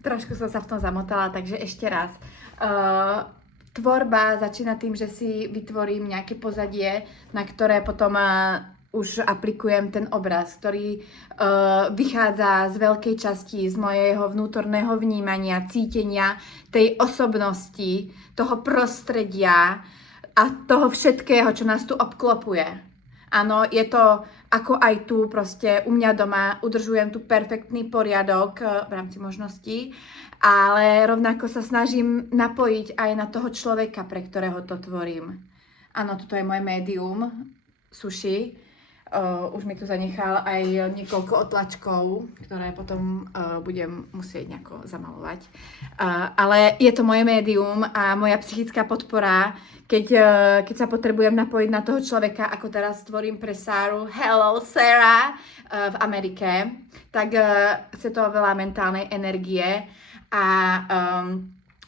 Trošku som sa v tom zamotala, takže ešte raz. Tvorba začína tým, že si vytvorím nejaké pozadie, na ktoré potom už aplikujem ten obraz, ktorý vychádza z veľkej časti z mojho vnútorného vnímania, cítenia, tej osobnosti, toho prostredia a toho všetkého, čo nás tu obklopuje. Áno, je to ako aj tu, proste u mňa doma udržujem tu perfektný poriadok v rámci možností, ale rovnako sa snažím napojiť aj na toho človeka, pre ktorého to tvorím. Áno, toto je moje médium, sushi. Už mi tu zanechal aj niekoľko otlačkov, ktoré potom budem musieť nejako zamalovať. Ale je to moje médium a moja psychická podpora, keď sa potrebujem napojiť na toho človeka, ako teraz tvorím pre Sáru, hello Sarah, v Amerike, tak chce to veľa mentálnej energie a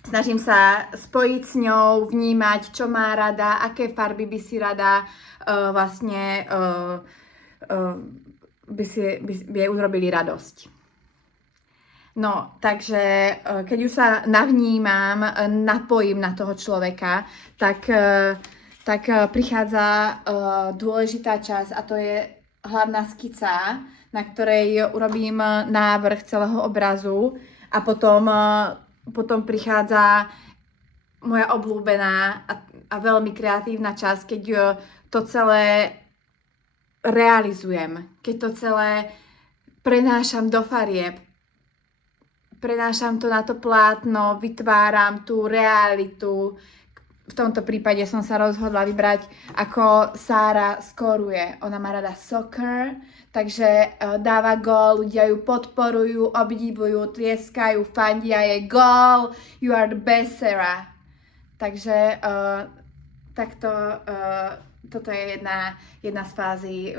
snažím sa spojiť s ňou, vnímať, čo má rada, aké farby by si rada by jej urobili radosť. No, takže keď už sa navnímam, napojím na toho človeka, tak prichádza dôležitá časť a to je hlavná skica, na ktorej urobím návrh celého obrazu a potom prichádza moja obľúbená a veľmi kreatívna časť, keď to celé realizujem, keď to celé prenášam do farieb, prenášam to na to plátno, vytváram tú realitu. V tomto prípade som sa rozhodla vybrať, ako Sára skoruje. Ona má rada soccer, takže dáva gól, ľudia ju podporujú, obdivujú, trieskajú, fandia jej gól, you are the best, Sarah. Takže toto je jedna z fází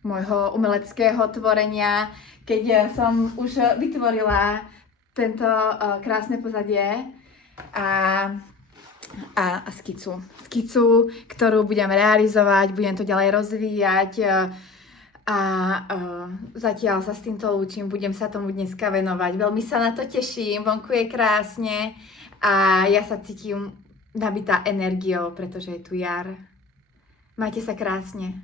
môjho umeleckého tvorenia, keď som už vytvorila tento krásne pozadie a skicu. Skicu, ktorú budem realizovať, budem to ďalej rozvíjať a zatiaľ sa s týmto lúčim, budem sa tomu dneska venovať. Veľmi sa na to teším, vonku je krásne a ja sa cítim nabitá energiou, pretože je tu jar. Majte sa krásne.